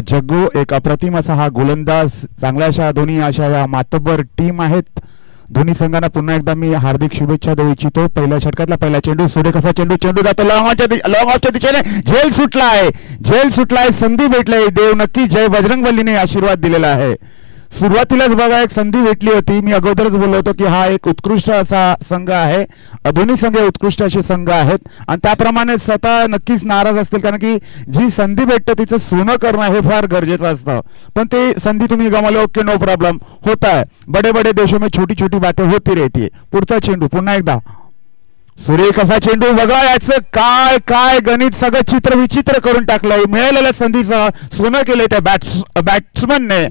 जग्गू एक अप्रतिम असा हा गोलंदाज, चांगल्या अशा दोन्ही अशा या मातब्बर टीम आहेत. दोन्ही संघांना पुन्हा एकदा मी हार्दिक शुभेच्छा देऊ इच्छितो. पहिल्या षटकातला पहिला चेंडू, सूर्य कसा चेंडू जातो लॉंग ऑफच्या दिशेने, झेल सुटलाय, संधी भेटली. देव नक्की जय बजरंगबलीने आशीर्वाद दिलेला आहे. सुरुवातीलाच बघा एक संधी भेटली होती. मी अगोदरच बोललो होतो की हा एक उत्कृष्ट असा संघ आहे. दोन्ही संघ उत्कृष्ट असे संघ आहेत आणि त्याप्रमाणे स्वतः नक्कीच नाराज असतील, कारण की जी संधी भेटते तिचं सोनं करणं हे फार गरजेचं असतं. पण ते संधी तुम्ही गमावले, ओके नो प्रॉब्लेम, होता है. बड़े बड़े देशों में छोटी छोटी बातें होती रहती है. पुढचा चेंडू पुन्हा एकदा सूर्य कसा चेंडू, बघा याचं काय काय गणित सगळं चित्र विचित्र करून टाकलंय. मिळालेल्या संधीचं सोनं केलंय त्या बॅट्समनने.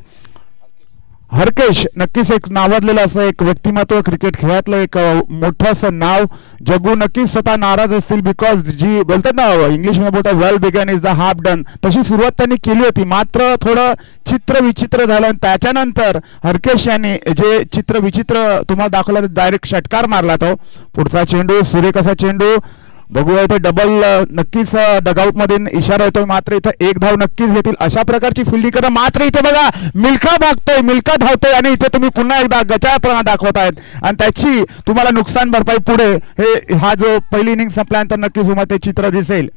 हरकेश नक्कीच एक नावाजलेलं असं एक व्यक्तिमत्व, क्रिकेट खेळातलं एक मोठं असं नाव. जग्गू नक्कीच स्वतः नाराज असतील, बिकॉज जी बोलतात ना इंग्लिश मध्ये बोलतात well begun is the half done, तशी सुरुवात त्यांनी केली होती. मात्र थोडं चित्र विचित्र झालं आणि त्याच्यानंतर हरकेश यांनी जे चित्र विचित्र तुम्हाला दाखवलं, डायरेक्ट षटकार मारला तो. पुढचा चेंडू, सूर्य कसा चेंडू, बघूया इथे डबल नक्कीच डगआउट मध्ये इशारा येतोय. मात्र इथं एक धाव नक्कीच घेतील अशा प्रकारची फिल्डिंग करा. मात्र इथे बघा मिल्खा भागतोय, मिल्खा धावतोय आणि इथे तुम्ही पुन्हा एकदा गचाळपणा दाखवतायत आणि त्याची तुम्हाला नुकसान भरपाई पुढे हा जो पहिली इनिंग संपल्यानंतर नक्कीच तुम्हाला ते चित्र दिसेल.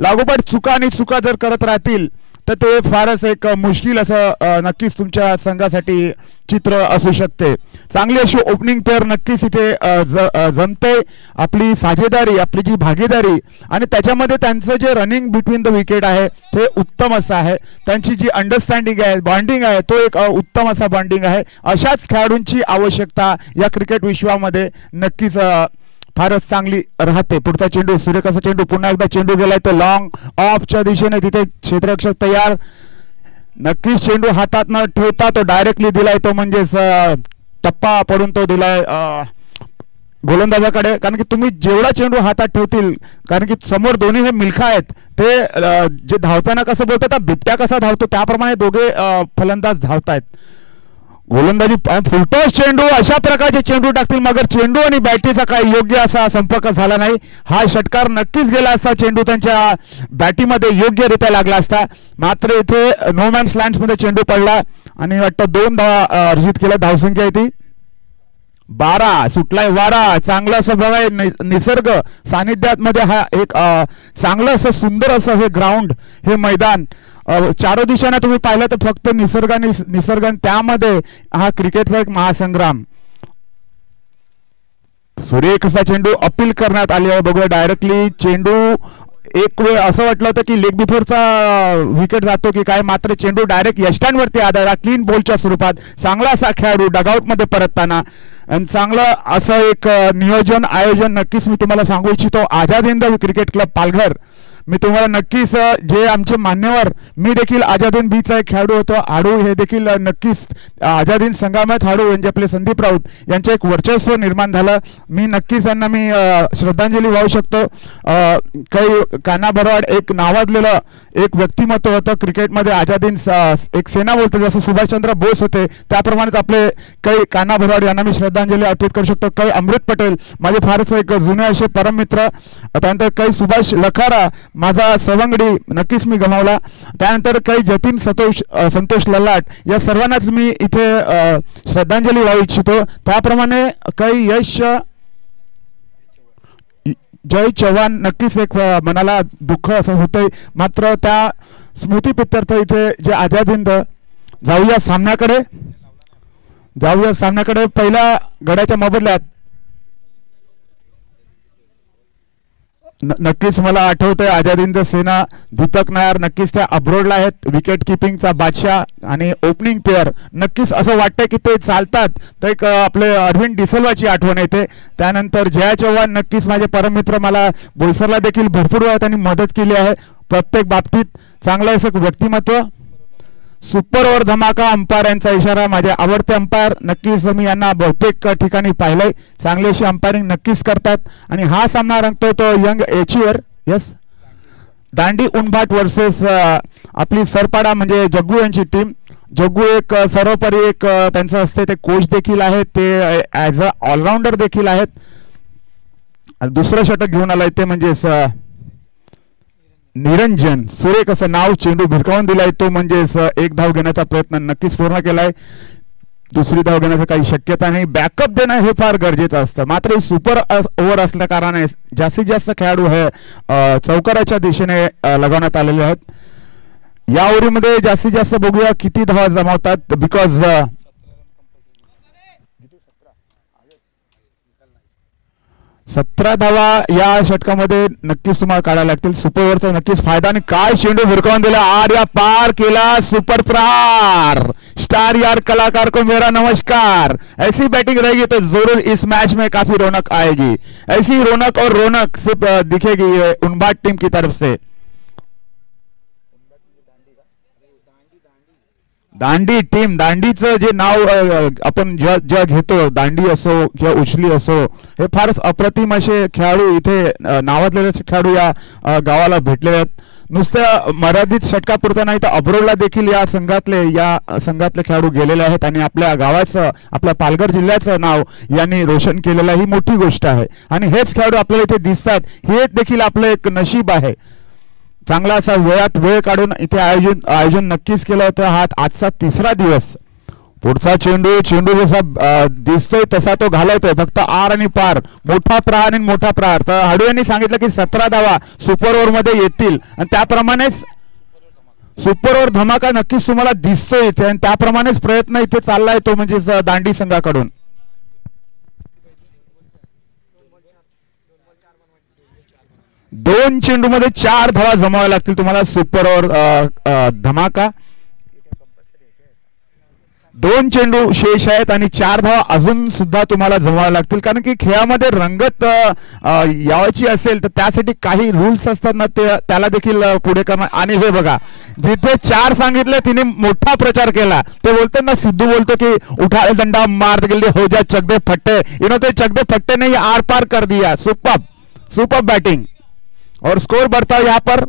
लागोपाठ चुका जर करत राहतील तर ते फारच एक मुश्किल असं नक्कीच तुमच्या संघासाठी चित्र असू शकते. चांगली अशी ओपनिंग पेअर नक्कीच इथे जमते. आपली साझेदारी, आपली जी भागीदारी आणि त्याच्यामध्ये त्यांचं जे रनिंग बिटवीन द विकेट आहे ते उत्तम असं आहे. त्यांची जी अंडरस्टँडिंग आहे, बॉन्डिंग आहे, तो एक उत्तम असा बॉन्डिंग आहे. अशाच खेळाडूंची आवश्यकता या क्रिकेट विश्वामध्ये नक्कीच फारच चांगली राहते. पुढचा चेंडू, सूर्य कसा चेंडू, पुन्हा एकदा चेंडू गेलाय तो लॉंग ऑफच्या दिशेने. तिथे क्षेत्ररक्षक तयार. नक्कीच चेंडू हातात न ठेवता तो डायरेक्टली दिलाय, तो म्हणजेच टप्पा पडून तो दिलाय गोलंदाजाकडे. कारण की तुम्ही जेवढा चेंडू हातात ठेवतील, कारण की समोर दोन्ही हे मिल्खा आहेत, ते जे धावताना कसं बोलतात बिबट्या कसा धावतो त्याप्रमाणे दोघे फलंदाज धावतायत. गोलंदाजी फुलटॉस चेंडू, अशा प्रकारचे चेंडू टाकतील, मगर चेंडू आणि बॅटीचा काही योग्य असा संपर्क झाला नाही. हा षटकार नक्कीच गेला असता, चेंडू त्यांच्या बॅटीमध्ये योग्यरित्या लागला असता. मात्र इथे नो मॅन्स लँड्समध्ये चेंडू पडला आणि वाटतं 2 धावा अर्जित केल्या. धावसंख्या आहे ती 12. सुटलाय वारा. चांगलं असं बघा निसर्ग सानिध्यात मध्ये हा एक चांगलं असं सुंदर असं हे ग्राउंड, हे मैदान चारो दिशाने तुम्ही पाहिलं तर फक्त निसर्ग त्यामध्ये हा क्रिकेटचा एक महासंग्राम. सूर्य कसा चेंडू, अपील करण्यात आली आहे. बघूया डायरेक्टली चेंडू, एक वेळ असं वाटलं होतं की लेग बिफोरचा विकेट जातो की काय, मात्र चेंडू डायरेक्ट यष्टांवरती आदळला क्लीन बॉलच्या स्वरूपात. चांगला असा खेळाडू डगआउटमध्ये परतताना आणि चांगलं असं एक नियोजन आयोजन नक्कीच मी तुम्हाला सांगू इच्छितो. आझाद हिंद क्रिकेट क्लब पालघर, मी तुम्हाला नक्कीच जे आमचे मान्यवर, मी देखील आझाद हिंद बीचा एक खेळाडू होतो. हाडू हे देखील नक्कीच आझाद हिंद संघामध्ये हाडू म्हणजे आपले संदीप राऊत यांचे एक वर्चस्व निर्माण झालं. मी नक्कीच त्यांना मी श्रद्धांजली वाहू शकतो. काही कान्हा भरवाड एक नावाजलेलं एक व्यक्तिमत्व होतं क्रिकेटमध्ये. आझाद हिंद एक सेना बोलतो, जसं सुभाषचंद्र बोस होते त्याप्रमाणेच आपले काही कान्हा भरवाड यांना मी श्रद्धांजली अर्पित करू शकतो. काही अमृत पटेल माझे फारच एक जुने असे परममित्र. त्यानंतर काही सुभाष लखारा माझा सवंगडी नक्कीच मी गमावला. त्यानंतर काही जतीन संतोष ललाट, या सर्वांनाच मी इथे श्रद्धांजली वाहू इच्छितो. त्याप्रमाणे काही जय चव्हाण नक्कीच एक मनाला दुःख असं होतंय. मात्र त्या स्मृतीप्रित्यर्थ इथे जे आझाद हिंद, जाऊया सामन्याकडे. पहिल्या गड्याच्या मोबदल्यात नक्कीच मला आठवतंय आझाद हिंद सेना, दीपक नायर नक्कीच त्या अब्रोडला आहेत, विकेट किपिंगचा बादशाह आणि ओपनिंग पेअर. नक्कीच असं वाटतंय की ते चालतात तर एक आपले अरविंद डिसल्वाची आठवण येते. त्यानंतर जया चव्हाण नक्कीच माझे परममित्र, मला बोईसरला देखील भरपूर वेळा त्यांनी मदत केली आहे प्रत्येक बाबतीत. चांगलं असं व्यक्तिमत्व. सुपर ओव्हर धमाका, अंपायर यांचा इशारा. माझे आवडते अंपायर, नक्कीच मी यांना बहुतेक ठिकाणी पाहिलंय, चांगली अशी अंपायरिंग नक्कीच करतात. आणि हा सामना रंगतो तो यंग एचिवर, यस दांडी उनभाट वर्सेस आपली सरपाडा म्हणजे जग्गू यांची टीम. जग्गू एक सर्वोपरी एक त्यांचं असते, ते कोच देखील आहेत, ते ॲज अ ऑलराऊंडर देखील आहेत. दुसरं षटक घेऊन आलाय ते म्हणजे निरंजन सुरेख असं नाव, चेंडू भिरकावून दिलाय तो, म्हणजेच एक धाव घेण्याचा प्रयत्न नक्कीच पूर्ण केलाय. दुसरी धाव घेण्याची काही शक्यता नाही. बॅकअप देणं हे फार गरजेचं असतं. मात्र सुपर ओव्हर असल्या कारणाने जास्तीत जास्त खेळाडू हे चौकाराच्या दिशेने लगावण्यात आलेले आहेत. या ओव्हरीमध्ये जास्तीत जास्त बघूया किती धावा जमावतात. बिकॉज 17 धावा या षटकामध्ये नक्कीच तुम्हाला काढायला लागतील. सुपर ओव्हरचा नक्कीच फायदा. आणि काय चेंडू भिरकावून दिला, आर्या पार केला, सुपर प्रहार. स्टार यार कलाकार को मेरा नमस्कार. ऐसी बैटिंग रहेगी तो जरूर इस मैच में काफी रौनक आएगी. ऐसी रौनक और रौनक सिर्फ दिखेगी उनबाट टीम की तरफ से. दांडी टीम, दांडीचं जे नाव आपण जेव्हा घेतो, दांडी असो किंवा उचली असो, हे फारच अप्रतिम असे खेळाडू इथे नावाजलेले खेळाडू या गावाला भेटलेले आहेत. नुसत्या मर्यादित षटकापुरता नाही तर अब्रोडला देखील या संघातले खेळाडू गेलेले आहेत आणि आपल्या गावाचं, आपल्या पालघर जिल्ह्याचं नाव यांनी रोशन केलेलं ही मोठी गोष्ट आहे. आणि हेच खेळाडू आपल्याला इथे दिसतात, हे देखील आपलं एक नशीब आहे. चांगला असा वेळात वेळ काढून इथे आयोजन नक्कीच केलं होतं. हा आजचा तिसरा दिवस. पुढचा चेंडू जसा दिसतोय तसा तो घालवतोय, फक्त आर आणि पार. मोठा प्रहार आणि मोठा प्रहार. तर हाडू यांनी सांगितलं की 17 धावा सुपर ओव्हर मध्ये येतील आणि त्याप्रमाणेच सुपर ओव्हर धमाका नक्कीच तुम्हाला दिसतोय इथे आणि त्याप्रमाणेच प्रयत्न इथे चाललाय तो म्हणजे दांडी संघाकडून. दोन चेंडूमध्ये 4 धावा जमावाव्या लागतील तुम्हाला सुपर ओव्हर धमाका. 2 चेंडू शेष आहेत आणि 4 धावा अजून सुद्धा तुम्हाला जमवाव्या लागतील. कारण की खेळामध्ये रंगत यावायची असेल तर त्यासाठी काही रूल्स असतात ना, ते त्याला देखील पुढे करणं. आणि हे बघा, जिथे 4 सांगितले तिने मोठा प्रचार केला. ते बोलते ना, सिद्धू बोलतो की उठा डंडा मार के हो जा चक दे फट्टे. इन्होंने चक दे फट्टे ने आर पार कर दिया. सुपर बैटिंग और स्कोर बढ़ता है यहाँ पर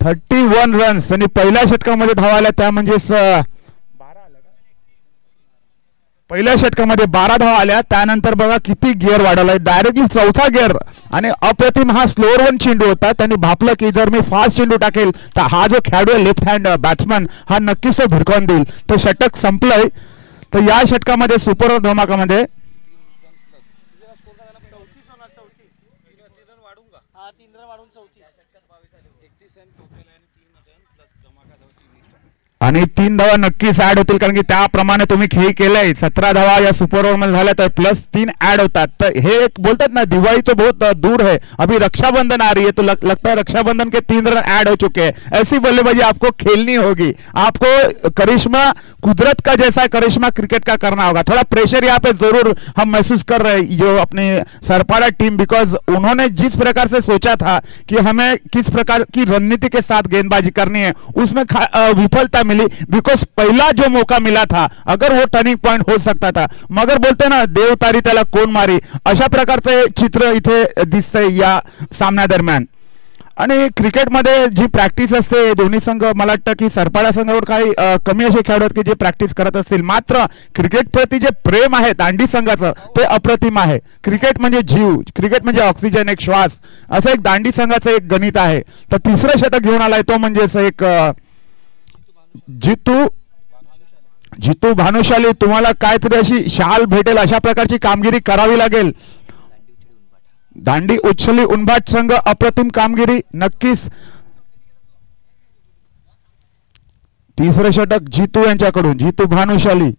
31 रन्स. आणि पहिल्या षटकामध्ये धावा आल्या त्या म्हणजेच पहिल्या षटकामध्ये 12 धावा आल्या. त्यानंतर बघा किती गिअर वाढवलाय, डायरेक्टली चौथा गिअर. आणि अप्रतिम हा स्लोअर वन चेंडू होता. त्यांनी भापलं की जर मी फास्ट चेंडू टाकेल तर हा जो खेळाडू आहे लेफ्ट हँड बॅट्समन हा नक्कीच तो भिरकावून देईल. तर षटक संपलंय. तर या षटकामध्ये सुपर ओव्हर धमाकामध्ये आणि 3 धावा नक्कीच ऍड होतील. कारण की त्याप्रमाणे तुम्ही खेळ केलाय. 17 धावा या सुपर ओव्हर मध्ये झाल्या तर प्लस 3 ऍड होतात. तर हे बोलतात ना, दिवाळी तो बहुत दूर है, अभी रक्षाबंधन आ रही है, तो लगता है रक्षाबंधन के 3 रन ऐड हो चुके हैं. ऐसी बल्लेबाजी आपको खेलनी होगी. आपको करिश्मा, कुदरत का जैसा करिश्मा क्रिकेट का करना होगा. थोड़ा प्रेशर यहाँ पे जरूर हम महसूस कर रहे हैं जो अपने सरपाड़ा टीम, बिकॉज उन्होंने जिस प्रकार से सोचा था कि हमें किस प्रकार की रणनीति के साथ गेंदबाजी करनी है, उसमें विफलता मिली. बिकॉज पहला जो मौका मिला था, अगर वो टर्निंग पॉइंट हो सकता था, मगर बोलते ना देव तारी त्याला कोण मारी, अशा प्रकारचे चित्र इथे दिसतंय या सामन्या दरम्यान. आणि क्रिकेटमध्ये जी प्रॅक्टिस असते दोन्ही संघ, मला वाटतं की सरपाडा संघावर काही कमी असे खेळाडू आहेत की जे प्रॅक्टिस करत असतील. मात्र क्रिकेट प्रति जे प्रेम आहे दांडी संघाचं ते अप्रतिम आहे. क्रिकेट म्हणजे जीव, क्रिकेट म्हणजे ऑक्सिजन, एक श्वास, असं एक दांडी संघाचं एक गणित आहे. तर तिसरं षटक घेऊन आलाय तो म्हणजे एक जितू भानुशाली. तुम्हाला काहीतरी अशी शाल भेटेल अशा प्रकारची कामगिरी करावी लागेल. दांडी उछली उनबाट संघ अप्रतिम कामगिरी नक्कीच. तिसरं षटक जितू यांच्याकडून, जितू भानुशाली.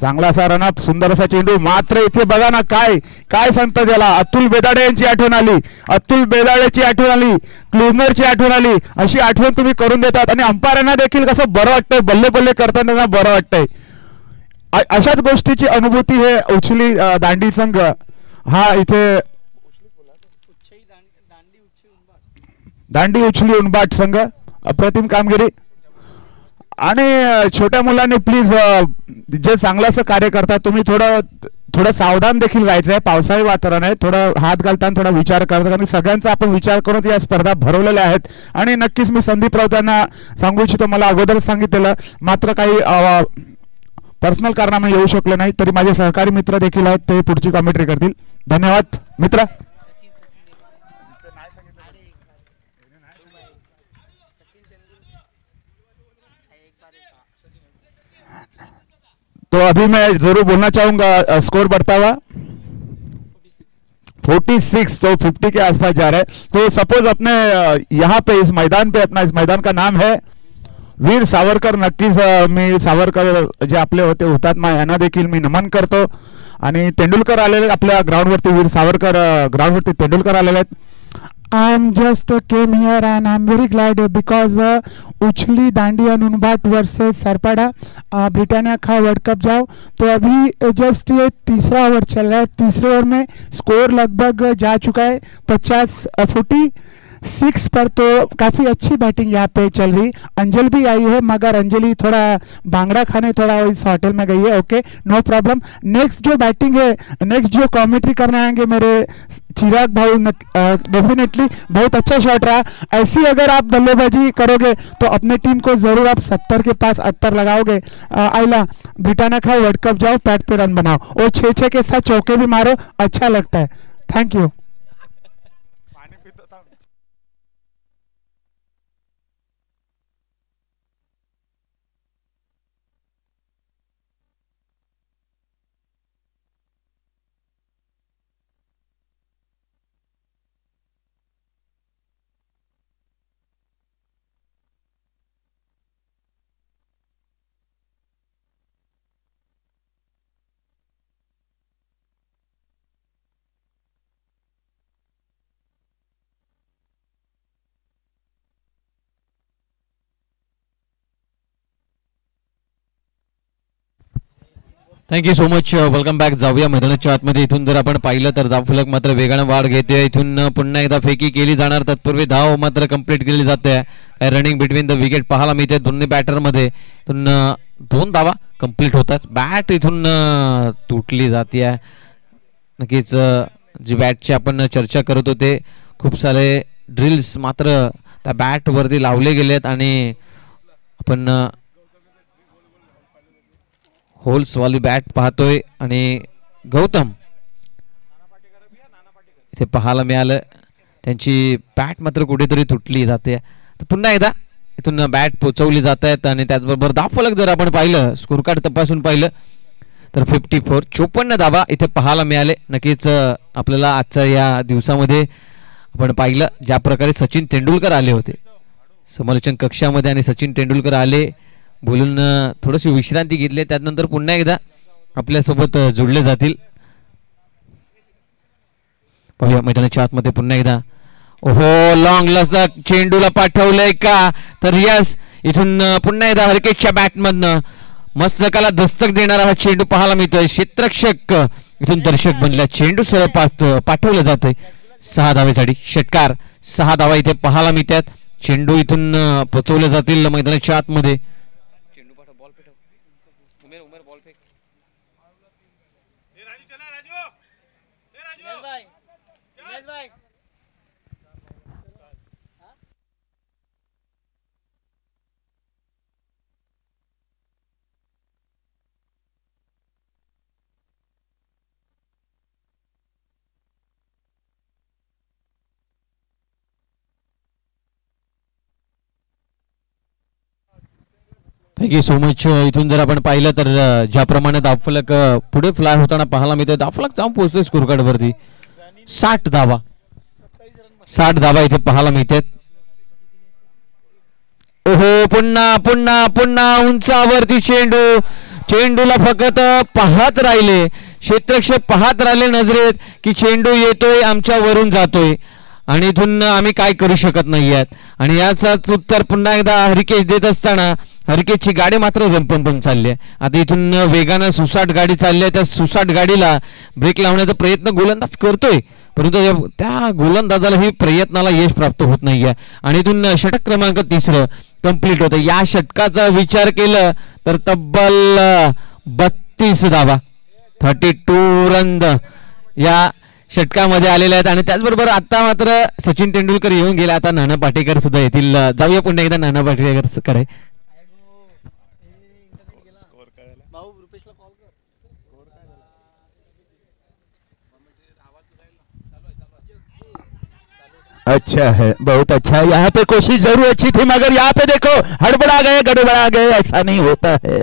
चांगला असा रनअप, सुंदर असा चेंडू. मात्र इथे बघा ना, काय सांगता त्याला, अतुल बेदाडे यांची आठवण आली, अतुल बेदाडेची आठवण आली, क्लुजनरची आठवण आली. अशी आठवण तुम्ही करून देतात आणि अंपायरांना देखील कसं बरं वाटतंय, बल्ले बल्ले करताना बरं वाटतंय. अशाच गोष्टीची अनुभूती हे उछली दांडी संघ हा इथे, दांडी उछली उनबाट संघ अप्रतिम कामगिरी. आणि छोट्या मुलांनी प्लीज जे चांगलं असं कार्य करतात तुम्ही थोडं सावधान देखील राहायचं आहे. पावसाळी वातावरण आहे, थोडं हात घालताना थोडा विचार करता, कारण सगळ्यांचा आपण विचार करून या स्पर्धा भरवलेल्या आहेत. आणि नक्कीच मी संदीप राऊत यांना सांगू इच्छितो, मला अगोदर सांगितलेलं, मात्र काही पर्सनल कारणामुळे येऊ शकलो नाही. तरी माझे सहकारी मित्र देखील आहेत, ते पुढची कॉमेंट्री करतील. धन्यवाद मित्र. तो अभी मैं जरूर बोलना चाहूंगा स्कोर बढ़ता हुआ 46, तो 50 के आसपास जा रहा है। तो सपोज अपने यहाँ पे इस मैदान पे, अपना इस मैदान का नाम है वीर सावरकर। नक्कीच मी सावरकर जे आपले होते हुतात्मा यांना देखील मी नमन करतो। आणि तेंडुलकर आलेले आपल्या ग्राउंडवरती, वीर सावरकर ग्राउंडवरती तेंडुलकर आलेले आहेत। I'm just came here and I'm very glad because उछली दांडी अनुनबाट वर्सेस सरपाड़ा ब्रिटानिया का वर्ल्ड कप जाओ। तो अभी जस्ट ये तीसरा ओवर चल रहा है। तीसरे ओवर में स्कोर लगभग जा चुका है 46 पर। तो काफ़ी अच्छी बैटिंग यहाँ पे चल रही। अंजल भी आई है, मगर अंजलि थोड़ा बांगड़ा खाने थोड़ा इस होटल में गई है। Okay, no problem. नेक्स्ट जो बैटिंग है, नेक्स्ट जो कॉमेंट्री करने आएंगे मेरे चिराग भाई, डेफिनेटली बहुत अच्छा शॉट रहा। ऐसी अगर आप बल्लेबाजी करोगे तो अपने टीम को जरूर आप 70 के पास 78 लगाओगे। आइला ब्रिटानिया खाओ, वर्ल्ड कप जाओ, पैट पे रन बनाओ और 6-6 के साथ चौके भी मारो, अच्छा लगता है। Thank you. Thank you so much, welcome back. जाऊया मैदानाच्या आतमध्ये। इथून जर आपण पाहिलं तर धावफलक मात्र वेगाने वाढ घेते। इथून पुन्हा एकदा फेकी केली जाणार, तत्पूर्वी धाव मात्र कंप्लीट केली जाते। रनिंग बिटवीन द विकेट पाहायला मिळते दोन्ही बॅटरमध्ये। इथून 2 धावा कंप्लीट होतात। बॅट इथून तुटली जाते। नक्कीच जी बॅटची आपण चर्चा करत होते, खूप सारे ड्रिल्स मात्र त्या बॅटवरती लावले गेलेत आणि आपण होल्स वाली बॅट पाहतोय। आणि गौतम इथे पाहायला मिळालं, त्यांची बॅट मात्र कुठेतरी तुटली जाते। तर पुन्हा एकदा इथून बॅट पोचवली जात आहेत आणि त्याचबरोबर धावफलक जर आपण पाहिलं, स्कोर कार्ड तपासून पाहिलं तर 54, 54 धावा इथे पाहायला मिळाले। नक्कीच आपल्याला आजच्या या दिवसामध्ये आपण पाहिलं ज्या प्रकारे सचिन तेंडुलकर आले होते समालोचन कक्षामध्ये आणि सचिन तेंडुलकर आले, बोलून थोडीशी विश्रांती घेतली, त्यानंतर पुन्हा एकदा आपल्यासोबत जोडले जातील। पाहूया मैदानाच्या आतमध्ये पुन्हा एकदा। ओहो, लॉंग लसक चेंडूला पाठवलंय का, तर यस, इथून पुन्हा एकदा हरकेशच्या बॅटमधनं मस्तकाला दस्तक देणारा हा चेंडू पाहायला मिळतोय। क्षेत्ररक्षक इथून दर्शक बनला, चेंडू सरळ पाठवलं जातोय 6 धावेसाठी। षटकार 6 धावा इथे पाहायला मिळतात। चेंडू इथून पोचवले जातील मैदानाच्या आतमध्ये। Thank you so much. इथून जर आपण पाहिलं तर ज्याप्रमाणे धावफलक पुढे फ्लाय होताना पाहायला मिळते, धावफलक जाऊन पोहोचते स्कोर कार्ड वरती 60 धावा, 60 धावा इथे पाहायला मिळतात। ओहो, पुन्हा पुन्हा पुन्हा उंचावरती चेंडू, चेंडूला फक्त पाहत राहिले, क्षेत्ररक्षक पाहत राहिले नजरेत की चेंडू येतोय आमच्या वरून जातोय आणि इथून आम्ही काय करू शकत नाही आहेत। आणि याचाच उत्तर पुन्हा एकदा हरिकेश देत असताना हरिकेशची गाडी मात्र रंपम चालली आहे। आता इथून वेगानं सुसाट गाडी चालली आहे, त्या सुसाट गाडीला ब्रेक लावण्याचा प्रयत्न गोलंदाज करतोय, परंतु त्या गोलंदाजाला ही प्रयत्नाला यश प्राप्त होत नाहीये आणि इथून षटक क्रमांक 3 कंप्लीट होतं। या षटकाचा विचार केलं तर तब्बल 32 धावा, 32 रन या षटकामध्ये आलेले आहेत। आणि त्याचबरोबर आता मात्र सचिन तेंडुलकर येऊन गेले, आता नाना पाटेकर सुद्धा येतील। जाऊया पुन्हा एकदा नाना पाटेकर कडे। अच्छा है, बहुत अच्छा है। यहाँ पे कोशिश जरूर अच्छी थी, मगर यहाँ पे देखो हड़बड़ा गए, गड़बड़ा गए, ऐसा नहीं होता है।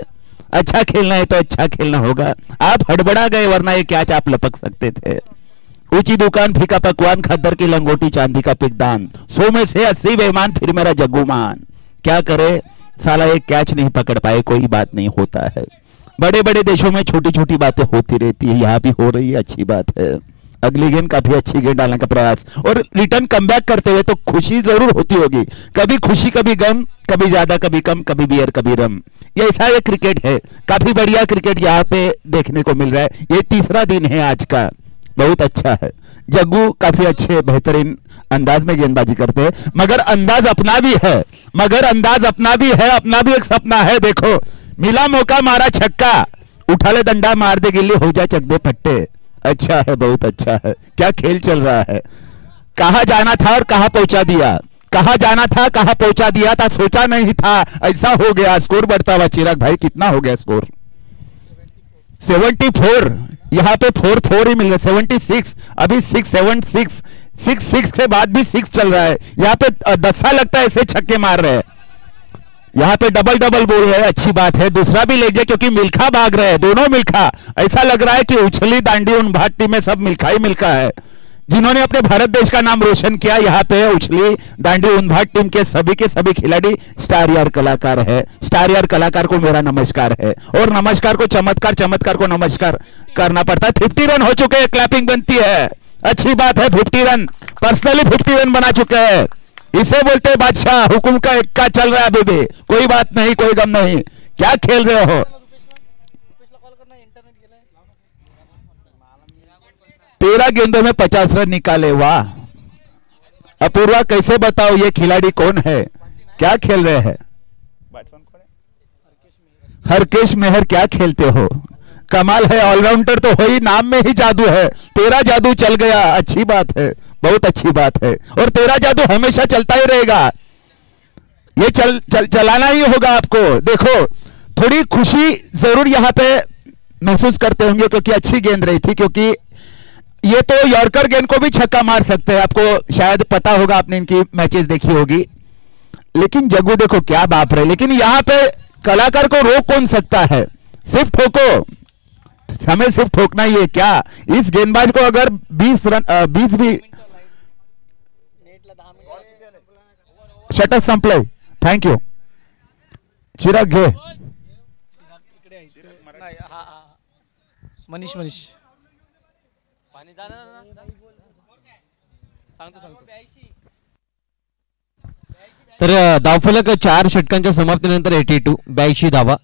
अच्छा खेलना है तो अच्छा खेलना होगा। आप हड़बड़ा गए, वरना ये कैच आप लपक सकते थे। ऊंची दुकान फीका पकवान, खद्दर की लंगोटी चांदी का पिकदान, 100 में से 80 बेईमान, फिर मेरा जग्गूमान। क्या करे साला, एक कैच नहीं पकड़ पाए, कोई बात नहीं, होता है। बड़े बड़े देशों में छोटी छोटी बातें होती रहती है, यहाँ भी हो रही है, अच्छी बात है। अगली गेंद काफी अच्छी गेंद डालने का प्रयास और रिटर्न कमबैक करते हुए, तो खुशी जरूर होती होगी, कभी खुशी कभी गम, कभी ज्यादा कभी कम, कभी बियर कभी रम। ये ऐसा ये क्रिकेट है, काफी बढ़िया क्रिकेट यहाँ पे देखने को मिल रहा है। ये तीसरा दिन है आज का, बहुत अच्छा है। जग्गू काफी अच्छे बेहतरीन अंदाज में गेंदबाजी करते हैं, मगर अंदाज अपना भी है, अपना भी एक सपना है। देखो मिला मौका, मारा छक्का, उठा ले डंडा, मार दे गिल्ली, हो जाए चक दे फट्टे। अच्छा है, बहुत अच्छा है। क्या खेल चल रहा है, कहा जाना था और कहा पहुंचा दिया, कहा जाना था कहा पहुंचा दिया था, सोचा नहीं था ऐसा हो गया। स्कोर बढ़ता हुआ चिराग भाई, कितना हो गया स्कोर? 74। यहाँ पे 4 ही मिल रहे, 76। अभी 6 7 6 के बाद भी 6 चल रहा है। यहाँ पे दस्सा लगता है ऐसे छक्के मार रहे हैं, यहाँ पे डबल बोल रहे हैं, अच्छी बात है। दूसरा भी ले गए क्योंकि मिल्खा भाग रहे हैं, दोनों मिल्खा। ऐसा लग रहा है कि उछली दांडी उन भाट टीम में सब मिल्खा ही मिल्खा है, जिन्होंने अपने भारत देश का नाम रोशन किया। यहाँ पे उछली दांडी उन भाट टीम के सभी खिलाड़ी स्टार यार कलाकार है। स्टार यार कलाकार को मेरा नमस्कार है, और नमस्कार को चमत्कार को नमस्कार करना पड़ता है। 50 रन हो चुके हैं, क्लैपिंग बनती है, अच्छी बात है। 50 रन, पर्सनली 50 रन बना चुके हैं, इसे बोलते हैं बादशाह। हुकुम का इक्का चल रहा है अभी भी, कोई बात नहीं, कोई गम नहीं। क्या खेल रहे हो? 13 गेंदों में 50 रन निकाले, वाह। अपूर्वा कैसे बताओ ये खिलाड़ी कौन है, क्या खेल रहे हैं? हरकेश मेहर, क्या खेलते हो, कमाल है। ऑलराउंडर तो हो ही, नाम में ही जादू है। तेरा जादू चल गया, अच्छी बात है, बहुत अच्छी बात है। और तेरा जादू हमेशा चलता ही रहेगा, ये चलाना ही होगा आपको। देखो थोड़ी खुशी जरूर यहाँ पे महसूस करते होंगे, क्योंकि अच्छी गेंद रही थी, क्योंकि ये तो यॉर्कर गेंद को भी छक्का मार सकते हैं, आपको शायद पता होगा, आपने इनकी मैचेस देखी होगी। लेकिन जग्गू देखो क्या बाप रे, लेकिन यहाँ पे कलाकार को रोक कौन सकता है? सिर्फ ठोको, हमें सिर्फ ठोकना ही है क्या? इस गेंदबाज को अगर 20 भी शटक संपले, थैंक यू चिराग घे, मनीष तर धावफलक 4 षटकांच्या समाप्तीनंतर 82, 82 धावा,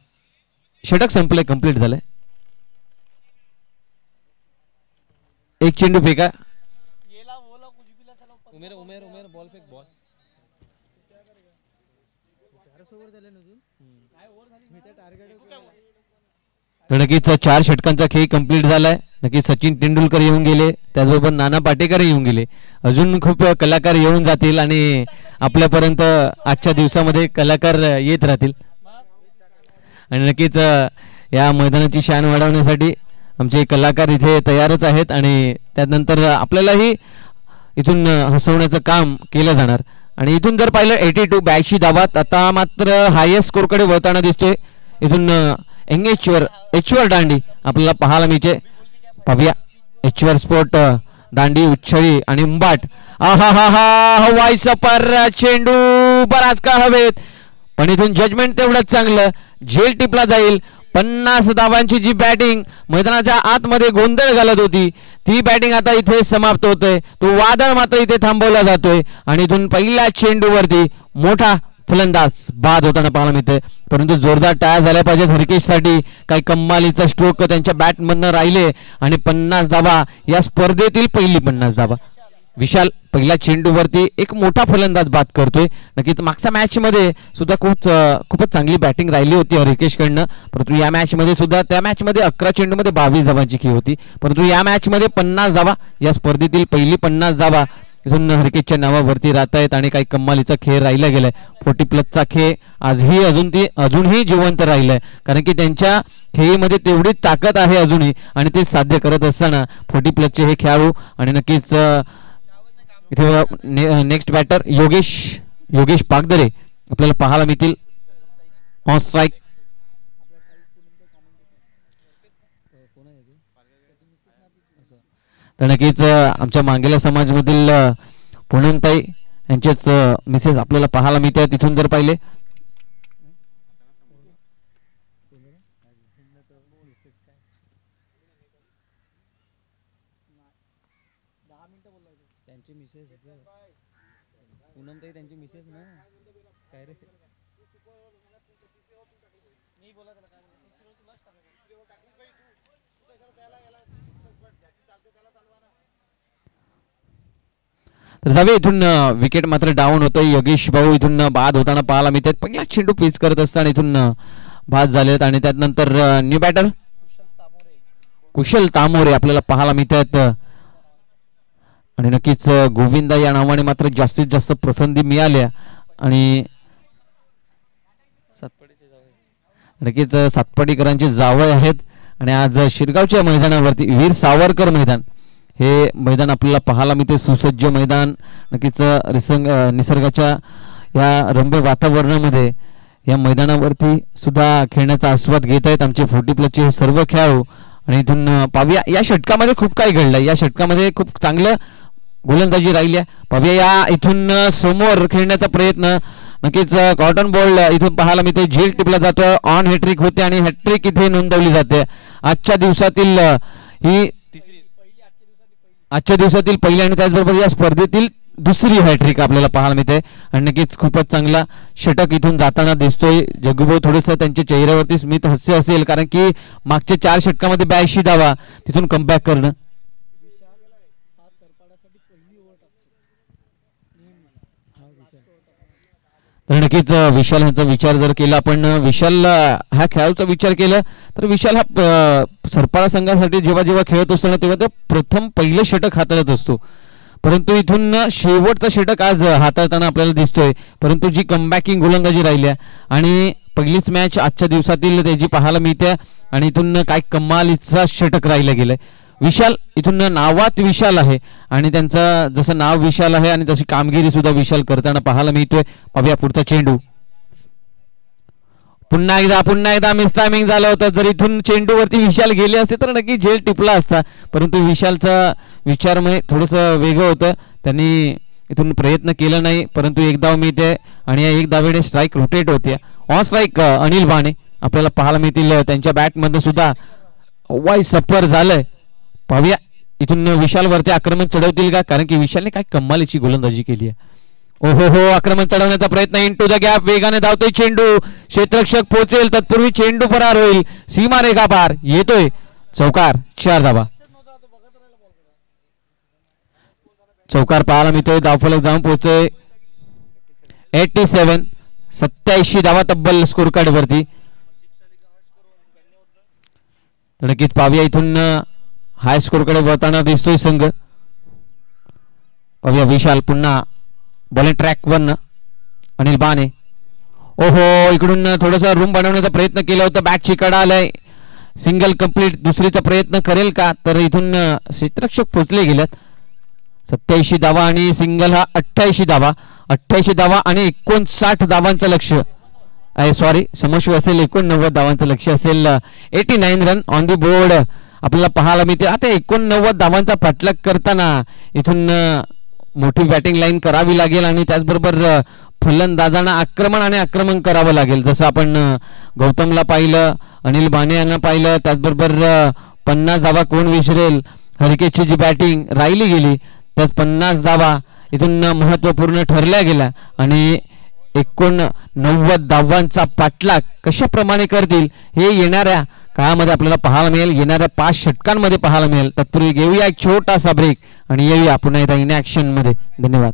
षटक संपले, कंप्लीट झाले। एक चेंडू फेका, तर नक्कीच 4 षटकांचा खेळ कंप्लीट झालाय। नक्कीच सचिन तेंडुलकर येऊन गेले, त्याचबरोबर नाना पाटेकर येऊन गेले, अजून खूप कलाकार येऊन जातील आणि आपल्यापर्यंत आजच्या दिवसामध्ये कलाकार येत राहतील। आणि नक्कीच या मैदानाची शान वाढवण्यासाठी आमचे कलाकार इथे तयारच आहेत, आणि त्यानंतर आपल्यालाही इथून हसवण्याचं काम केलं जाणार। आणि इथून जर पाहिलं 82, 82 धावात आता मात्र हायेस्ट स्कोरकडे वळताना दिसतोय। इथून एचवर दांडी आपल्याला पाहायला मिळते, पाहूया। एचवर स्पोर्ट दांडी, उच्छळी आणि उंबाट, आहा हा हा हवाईचा पर चेंडू बराच का हवेत, पण इथून जजमेंट तेवढंच चांगलं, झेल टिपला जाईल। 50 धावांची जी बॅटिंग मैदानाच्या आतमध्ये गोंधळ घालत होती, ती बॅटिंग आता इथे समाप्त होते, तो वादळ मात्र इथे थांबवला जातोय। आणि इथून पहिल्या चेंडूवरती मोठा फलंदाज बाद होताना पाहायला मिळते, परंतु जोरदार टाळ्या झाल्या पाहिजेत हरकेशसाठी। काही कमालीचा स्ट्रोक त्यांच्या बॅटमधनं राहिले आणि 50 धावा, या स्पर्धेतील पहिली 50 धावा। विशाल पहिल्या चेंडूवरती एक मोठा फलंदाज बाद करतोय। नक्कीच मागच्या मॅच मध्ये सुद्धा खूपच चांगली बॅटिंग राहिली होती हरकेशकडनं, परंतु या मॅच मध्ये सुद्धा, त्या मॅच मध्ये 11 चेंडूमध्ये 22 धावांची खेळी होती, परंतु या मॅच मध्ये 50 धावा, या स्पर्धेतील पहिली 50 धावा इथून हरकेशच्या नावावरती राहत आहेत। आणि काही कमालीचा खेळ राहिला गेलाय, 40+ खेळ आजही अजूनही जिवंत राहिलाय, कारण की त्यांच्या खेळीमध्ये तेवढी ताकद आहे अजूनही, आणि ते साध्य करत असताना 40+ हे खेळाडू। आणि नक्कीच इथे नेक्स्ट बॅटर योगेश पागदरे आपल्याला पाहायला मिळतील ऑन स्ट्राइक। तर नक्कीच आमच्या मांगेला समाजमधील पूनमताई यांचेच मिसेस आपल्याला पाहायला मिळते. तिथून जर पाहिले तर जावे इथून विकेट मात्र डाऊन होतोय. योगेश भाऊ इथून बाद होताना पाहायला मिळतात. पहिला चेंडू पिच करत असताना इथून बाद झालेत आणि त्यानंतर न्यू बॅटर कुशल तामोरे आपल्याला पाहायला मिळतात. आणि नक्कीच गोविंदा या नावाने मात्र जास्तीत जास्त पसंती मिळाल्या आणि नक्कीच सातपाडीकरांचे जावळ आहेत. आणि आज शिरगावच्या मैदानावरती वीर सावरकर मैदान हे मैदान आपल्याला पाहायला मिळते. सुसज्ज मैदान नक्कीच निसर्गाच्या या रम्य वातावरणामध्ये या मैदानावरती सुद्धा खेळण्याचा आस्वाद घेत आहेत आमचे 40+ हे सर्व खेळाडू. आणि इथून पाहूया या षटकामध्ये खूप काही घडलं. या षटकामध्ये खूप चांगलं गोलंदाजी राहिली आहे. पाहूया या इथून समोर खेळण्याचा प्रयत्न नक्कीच कॉटन बॉल इथून पाहायला मिळते. झेल टिपला जातो. ऑन हॅट्रिक होते आणि हॅट्रिक इथे नोंदवली जाते. आजच्या दिवसातील पहिली आणि त्याचबरोबर या स्पर्धेतील दुसरी हॅट्रिक आपल्याला पाहायला मिळते. आणि नक्कीच खूपच चांगला षटक इथून जाताना दिसतोय. जग्गूभाऊ थोडंसं त्यांच्या चेहऱ्यावरती स्मित हास्य असेल कारण की मागच्या 4 षटकामध्ये 82 धावा तिथून कमबॅक करणं. तर नक्कीच विशाल यांचा विचार जर केला आपण विशाल ह्या खेळाडूचा विचार केला तर विशाल हा सरपाळा संघासाठी जेव्हा जेव्हा खेळत असतो ना तेव्हा तो प्रथम पहिलं षटक हाताळत असतो. परंतु इथून शेवटचा षटक आज हाताळताना आपल्याला दिसतोय. परंतु जी कमबॅकिंग गोलंदाजी राहिली आणि पहिलीच मॅच आजच्या दिवसातील त्याची पाहायला मिळते. आणि इथून काय कमालीचा षटक राहिला गेलाय. विशाल इथून नावात विशाल आहे आणि त्यांचं जसं नाव विशाल आहे आणि तशी कामगिरी सुद्धा विशाल करताना पाहायला मिळतोय. पाहूया पुढचा चेंडू. पुन्हा एकदा मिस टायमिंग झालं होतं. जर इथून चेंडूवरती विशाल गेले असते तर नक्की झेल टिपला असता. परंतु विशालचा विचारमय थोडंसं वेगळं होतं. त्यांनी इथून प्रयत्न केला नाही. परंतु एक धाव मिळते आणि या एक धावेने स्ट्राईक रोटेट होते. ऑन स्ट्राईक अनिल बाणे आपल्याला पाहायला मिळतील. त्यांच्या बॅटमध्ये सुद्धा वाय सफर झालंय. पाहूया इथून विशाल वरती आक्रमण चढवतील का कारण की विशालने काय कमालीची गोलंदाजी केली आहे. ओहो हो आक्रमण चढवण्याचा प्रयत्न. इनटू द गॅप वेगाने धावतोय चेंडू. क्षेत्ररक्षक पोहोचेल तत्पूर्वी चेंडू फरार होईल. सीमारेखा पार येतोय. चौकार 4 धावा. चौकार पाहायला मिळतोय. धावफलक जाऊन पोहोचतोय 87 धावा तब्बल स्कोर कार्ड वरती. नक्कीच पाहूया इथून हाय स्कोर कडे वळताना दिसतोय संघ. पाहूया विशाल पुन्हा बॉलिंग ट्रॅक वर अनिल बाने. ओहो इकडून थोडासा रूम बनवण्याचा प्रयत्न केला होता. बॅट चिकडा आलाय. सिंगल कंप्लीट दुसरीचा प्रयत्न करेल का तर इथून क्षेत्ररक्षक पोचले गेलेत. 87 धावा आणि सिंगल हा 88 धावा आणि 59 धावांचं लक्ष सॉरी समस्या असेल 89 धावांचं लक्ष असेल. 89 रन ऑन दी बोर्ड आपल्याला पाहायला मिळते. आता 89 धावांचा पाठलाग करताना इथून मोठी बॅटिंग लाईन करावी लागेल आणि त्याचबरोबर फलंदाजांना आक्रमण करावं लागेल. जसं आपण गौतमला पाहिलं, अनिल बाणे यांना पाहिलं, त्याचबरोबर 50 धावा कोण विसरेल. हरकेची जी बॅटिंग राहिली गेली त्यात 50 धावा इथून महत्त्वपूर्ण ठरल्या गेल्या आणि 89 धावांचा पाठलाग कशाप्रमाणे करतील हे येणाऱ्या काळामध्ये आपल्याला पाहायला मिळेल. येणाऱ्या 5 षटकांमध्ये पाहायला मिळेल. तत्पूर्वी घेऊया एक छोटासा ब्रेक आणि येऊया पुन्हा एकदा इन ॲक्शन मध्ये. धन्यवाद.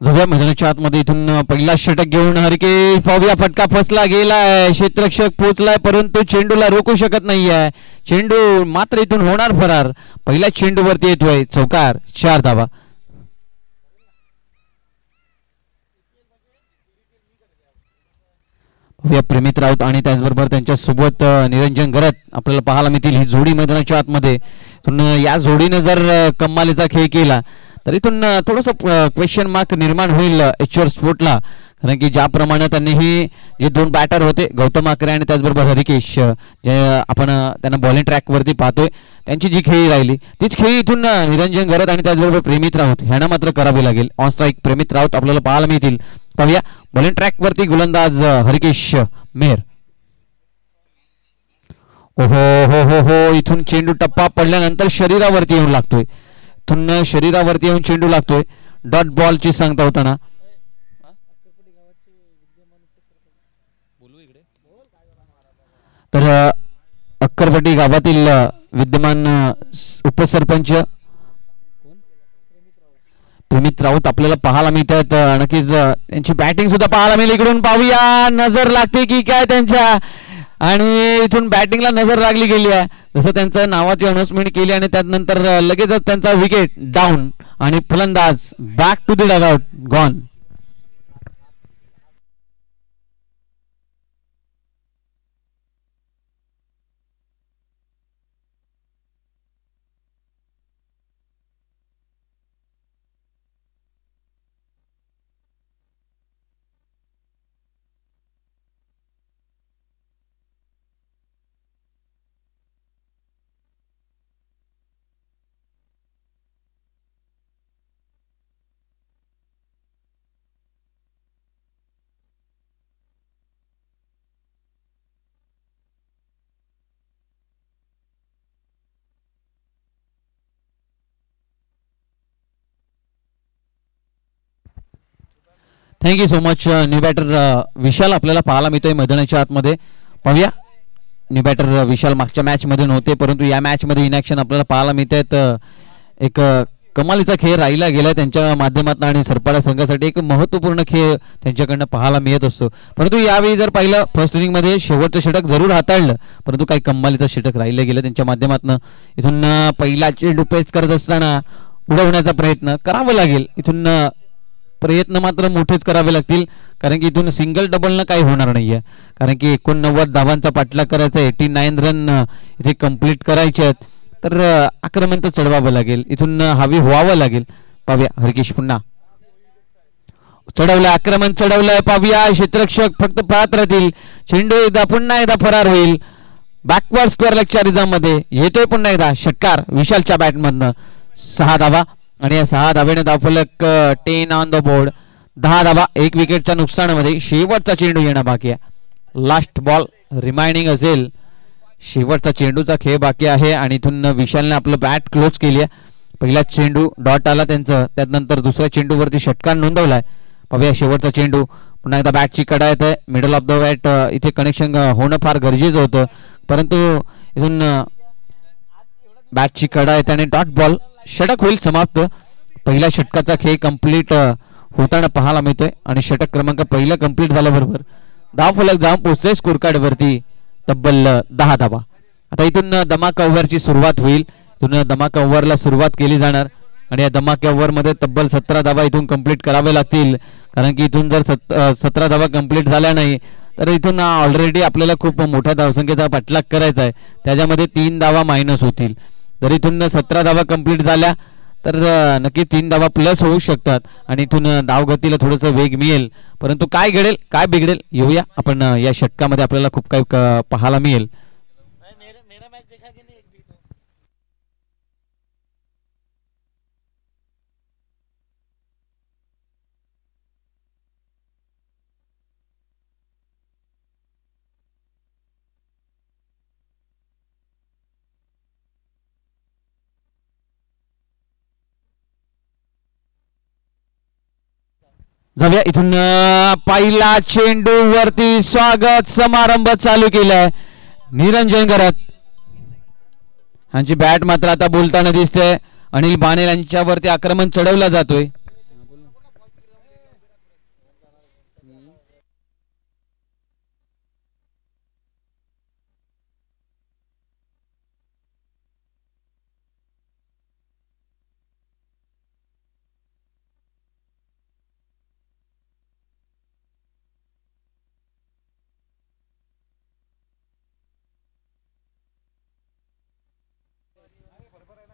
जाऊया मैदानाच्या आतमध्ये. इथून पहिला षटक घेऊन हरकेश पाहूया, फटका फसला गेलाय, क्षेत्ररक्षक पोहोचलाय परंतु चेंडूला रोखू शकत नाहीये. चेंडू मात्र इथून होणार फरार. पहिल्या चेंडूवरती येतोय चौकार, 4 धावा. प्रेमित राऊत आणि त्याचबरोबर त्यांच्या सोबत निरंजन गरत आपल्याला पाहायला मिळतील. ही जोडी मैदानाच्या आतमध्ये. या जोडीने जर कमालीचा खेळ केला तर इथून थोडंसं क्वेश्चन मार्क निर्माण होईल एचआर स्पोर्टला. कारण की ज्याप्रमाणे त्यांनी ही जे 2 बॅटर होते गौतम आकरे आणि त्याचबरोबर हरिकेश, जे आपण त्यांना बॉलिंग ट्रॅकवरती पाहतोय, त्यांची जी खेळी राहिली तीच खेळी इथून निरंजन गरत आणि त्याचबरोबर प्रेमित राऊत ह्यांना मात्र करावी लागेल. ऑन स्ट्राईक प्रेमित राऊत आपल्याला पाहायला मिळतील. पाहूया बॉलिंग ट्रॅकवरती गोलंदाज हरिकेश मेहर. ओहो हो हो हो, इथून चेंडू टप्पा पडल्यानंतर शरीरावरती येऊन लागतोय. इथून शरीरावरती येऊन चेंडू लागतोय. डॉट बॉलची सांगता होताना तर अक्करपट्टी गावातील विद्यमान उपसरपंच प्रेमित राऊत आपल्याला पाहायला मिळतात. नक्कीच त्यांची बॅटिंग सुद्धा पाहायला मिळेल. इकडून पाहूया नजर लागते की काय त्यांच्या, आणि इथून बॅटिंगला नजर लागली गेली आहे. जसं त्यांचं नावाची अनाउन्समेंट केली आणि त्यानंतर लगेचच त्यांचा विकेट डाऊन आणि फलंदाज back to the dugout gone. Thank you so much. New batter Vishal आपल्याला पाहायला मिळतोय मैदानाच्या आतमध्ये. पाहूया न्यू बॅटर विशाल मागच्या मॅचमध्ये नव्हते परंतु या मॅचमध्ये इनॅक्शन आपल्याला पाहायला मिळत आहेत. एक कमालीचा खेळ राहिला गेला त्यांच्या माध्यमातून आणि सरपाडा संघासाठी एक महत्त्वपूर्ण खेळ त्यांच्याकडनं पाहायला मिळत असतो. परंतु यावेळी जर पाहिलं फर्स्ट इनिंगमध्ये शेवटचं षटक जरूर हाताळलं परंतु काही कमालीचं षटक राहिलं गेलं त्यांच्या माध्यमातून. इथून पहिला चेंडू पेच करत असताना उडवण्याचा प्रयत्न करावा लागेल. इथून प्रयत्न मात्र मोठेच करावे लागतील कारण की इथून सिंगल डबलनं काही होणार नाहीये. कारण की 89 धावांचा पाठलाग करायचा आहे, 89 रन इथे कंप्लीट करायचे आहेत तर आक्रमण तर चढवावं लागेल. इथून हवी व्हावं लागेल. पाहूया हरकेश पुन्हा चढवलं, आक्रमण चढवलंय. पाहूया क्षेत्ररक्षक फक्त पाहत राहतील. चेंडू पुन्हा एकदा फरार होईल. बॅकवर्ड स्क्वेअर लेगच्या रिझममध्ये येतोय पुन्हा एकदा षटकार विशालच्या बॅटमधनं. 6 धावा आणि या 6 धावेने धावफलक 10 ऑन द बोर्ड. 10 धावा 1 विकेटच्या नुकसानामध्ये. शेवटचा चेंडू येणं बाकी आहे. लास्ट बॉल रिमाइंडिंग असेल. शेवटचा चेंडूचा खेळ बाकी आहे आणि इथून विशालने आपलं बॅट क्लोज केली आहे. पहिला चेंडू डॉट आला त्यांचं, त्यानंतर दुसऱ्या चेंडूवरती षटकार नोंदवलाय. पाहूया शेवटचा चेंडू. पुन्हा एकदा बॅटची कडा येते. मिडल ऑफ द बॅट इथे कनेक्शन होणं फार गरजेचं होतं परंतु इथून बॅटची कडा येते आणि डॉट बॉल. षटक होईल समाप्त. पहिल्या षटकाचा खेळ कंप्लीट होताना पाहायला मिळतोय आणि षटक क्रमांक पहिला कंप्लीट झाल्याबरोबर धावफलक जाऊन पोहोचतोय स्कोर कार्ड वरती तब्बल 10 धावा. आता इथून धमाका ओव्हरची सुरुवात होईल. इथून धमाका ओव्हरला सुरुवात केली जाणार आणि या धमाका ओव्हरमध्ये तब्बल 17 धावा इथून कंप्लीट करावे लागतील कारण की इथून जर 17 धावा कंप्लीट झाल्या नाही तर इथून ऑलरेडी आपल्याला खूप मोठ्या धावसंख्येचा पाठलाग करायचा आहे. त्याच्यामध्ये 3 धावा मायनस होतील. जर इथून 17 धावा कंप्लीट झाल्या तर नक्की 3 धावा प्लस होऊ शकतात आणि इथून धावगतीला थोडंसं वेग मिळेल. परंतु काय घडेल काय बिघडेल येऊया आपण या षटकामध्ये. आपल्याला खूप काही पाहायला मिळेल. जाऊया इथून पहिला चेंडू वरती स्वागत समारंभ चालू केलाय. निरंजन गरत यांची बॅट मात्र आता बोलताना दिसते. अनिल बानेल यांच्यावरती आक्रमण चढवला जातोय.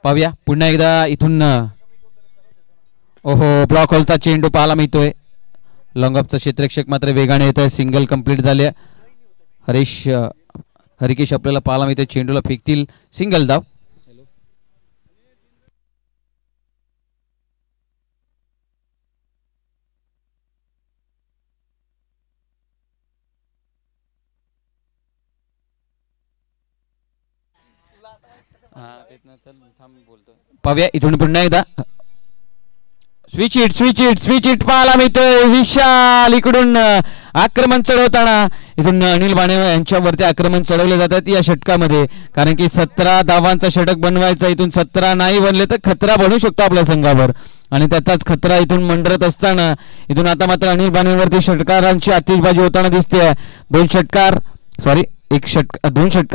पाहूया पुन्हा एकदा इथून ओहो ब्लॉक होलचा चेंडू पाहायला मिळतोय. लॉंगऑफचा क्षेत्ररक्षक मात्र वेगाने येतोय. सिंगल कंप्लीट झाले. हरिकेश आपल्याला पाहायला मिळतोय. चेंडूला फेकतील. सिंगल धाव. पाहूया इथून पुन्हा एकदा स्विच इट पाहायला मिळतोय. विशाल इकडून आक्रमण चढवताना इथून अनिल बाणे यांच्यावरती आक्रमण चढवले जातात या षटकामध्ये. कारण की 17 धावांचा षटक बनवायचा. इथून 17 नाही बनले तर खतरा बनू शकतो आपल्या संघावर आणि त्याचाच खतरा इथून मंडरत असताना इथून आता मात्र अनिल बाणेवरती षटकारांची आतिषबाजी होताना दिसते. 2 षटकार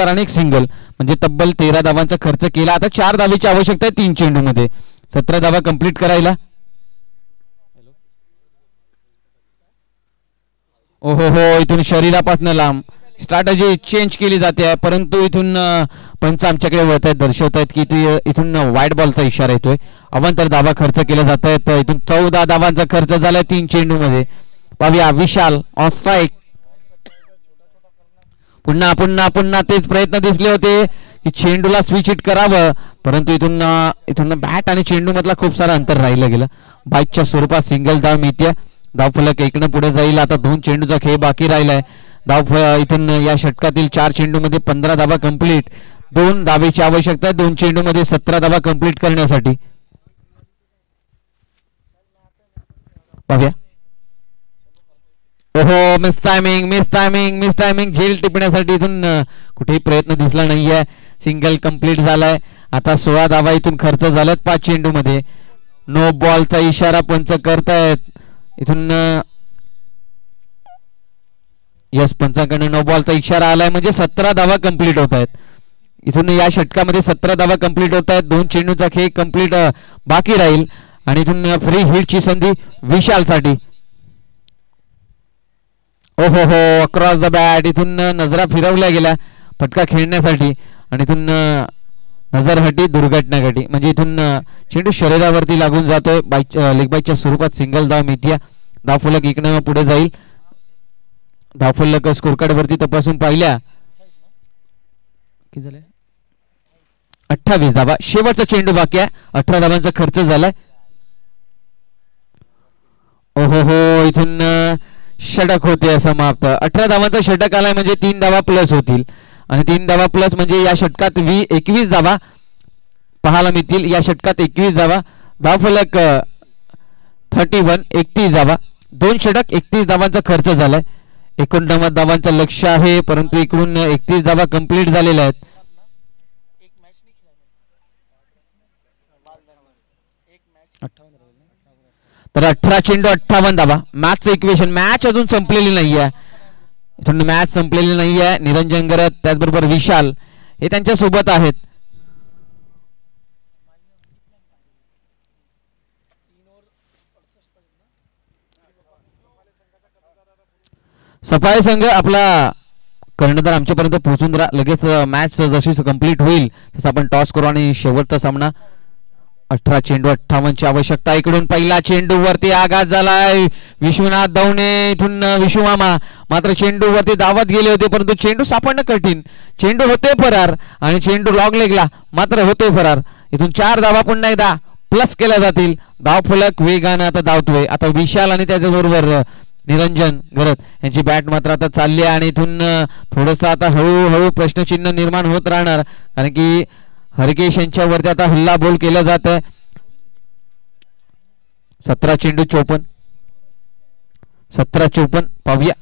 आणि 1 सिंगल म्हणजे तब्बल 13 धावांचा खर्च केला. आता 4 धावेची आवश्यकता आहे 3 चेंडूमध्ये. 17 धावा कंप्लीट करायला. ओहो हो इथून शरीरापासून लांब स्ट्रॅटेजी चेंज केली जाते परंतु इथून पंच आमच्याकडे वळत आहेत दर्शवत आहेत की इथून वाईट बॉलचा इशारा येतोय. अवांतर धावा खर्च केले जात आहेत. इथून 14 धावांचा खर्च झालाय 3 चेंडूमध्ये. पाहूया विशाल ऑफसाइड. पुन्हा तेच प्रयत्न दिसले होते की चेंडूला स्विच हिट करावं परंतु इथून बॅट आणि चेंडू मधला खूप सारा अंतर राहिलं गेलं. बाईकच्या स्वरूपात सिंगल धाव मिळते. धावफलक 1 पुढे जाईल. आता 2 चेंडूचा खेळ बाकी राहिलाय. इथून या षटकातील 4 चेंडूमध्ये 15 धावा कंप्लीट. 2 धावेची आवश्यकता आहे 2 चेंडूमध्ये 17 धावा कंप्लीट करण्यासाठी. पाहूया ओहो मिस टायमिंग झेल टिपण्यासाठी इथून कुठेही प्रयत्न दिसला नाहीये. सिंगल कंप्लीट झालाय. आता 16 धावा इथून खर्च झाल्यात 5 चेंडूमध्ये. नो बॉलचा इशारा पंच करतायत. इथून यस पंचांकडून नो बॉलचा इशारा आलाय म्हणजे 17 धावा कंप्लीट होत आहेत. इथून या षटकामध्ये 17 धावा कंप्लीट होत आहेत. 2 चेंडूचा खेळ कंप्लीट बाकी राहील आणि इथून फ्री हिटची संधी विशालसाठी. ओहो हो अक्रॉस द बॅट. इथून नजरा फिरवल्या गेल्या फटका खेळण्यासाठी आणि इथून नजर हटी दुर्घटना घटी म्हणजे इथून चेंडू शरीरावरती लागून जातोय. लेग बाईकच्या स्वरूपात सिंगल धाव मिळते. धावफलक 1 पुढे जाईल. धावफलक स्कोरकार्ड वरती तपासून पाहिल्या 28 धावा. शेवटचा चेंडू बाकी आहे. 18 धावांचा खर्च झालाय. ओहो हो इथून षटक होते समाप्त. 18 धावांचा षटक आलाय म्हणजे 3 धावा प्लस होतील आणि 3 धावा प्लस म्हणजे या षटकात 21 धावा पाहायला मिळतील. या षटकात 21 धावा. धावफलक 31 धावा. 2 षटक 31 धावांचा खर्च झालाय. 89 धावांचं लक्ष आहे परंतु इकडून 31 धावा कंप्लीट झालेल्या आहेत. तर 18 चेंडू 58 धावा. मॅचचं इक्वेशन मॅच अजून संपलेली नाहीये. इथून मॅच संपलेली नाहीये. निरंजन गरत त्याचबरोबर विशाल हे त्यांच्या सोबत आहेत. सफाई संघ आपला कर्णधार आमच्यापर्यंत पोहोचून लगेच मॅच जशी कंप्लीट होईल तसं आपण टॉस करू आणि शेवटचा सामना. 18 चेंडू 58 ची आवश्यकता. इकडून पहिला चेंडू वरती आघात झालाय. विश्वनाथ दवणे इथून विशू मामा मात्र चेंडू वरती धावत गेले होते परंतु चेंडू सापडणं कठीण. चेंडू होते फरार आणि चेंडू लॉग लेगला मात्र होते फरार. इथून 4 धावा पुन्हा एकदा प्लस केल्या जातील. धावफलक वेगानं आता धावतोय. आता विशाल आणि त्याच्याबरोबर निरंजन गरत यांची बॅट मात्र आता चालली आहे आणि इथून थोडस आता हळूहळू प्रश्नचिन्ह निर्माण होत राहणार कारण की हरकेश यांच्यावरती आता हल्ला बोल केला जात आहे. 17 चेंडू 54 पाहूया.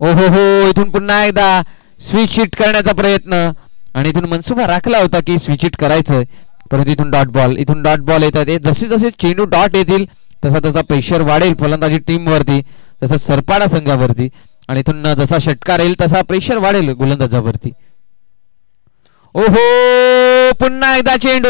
ओहो हो इथून पुन्हा एकदा स्विच हिट करण्याचा प्रयत्न आणि इथून मनसुबा राखला होता की स्विच हिट करायचंय परंतु इथून डॉट बॉल येतात. जसे जसे चेंडू डॉट येतील तसा तसा प्रेशर वाढेल फलंदाजी टीम वरती तसं सरपाडा संघावरती आणि इथून जसा षटकार येईल तसा प्रेशर वाढेल गोलंदाजावरती. ओहो पुन्हा एकदा चेंडू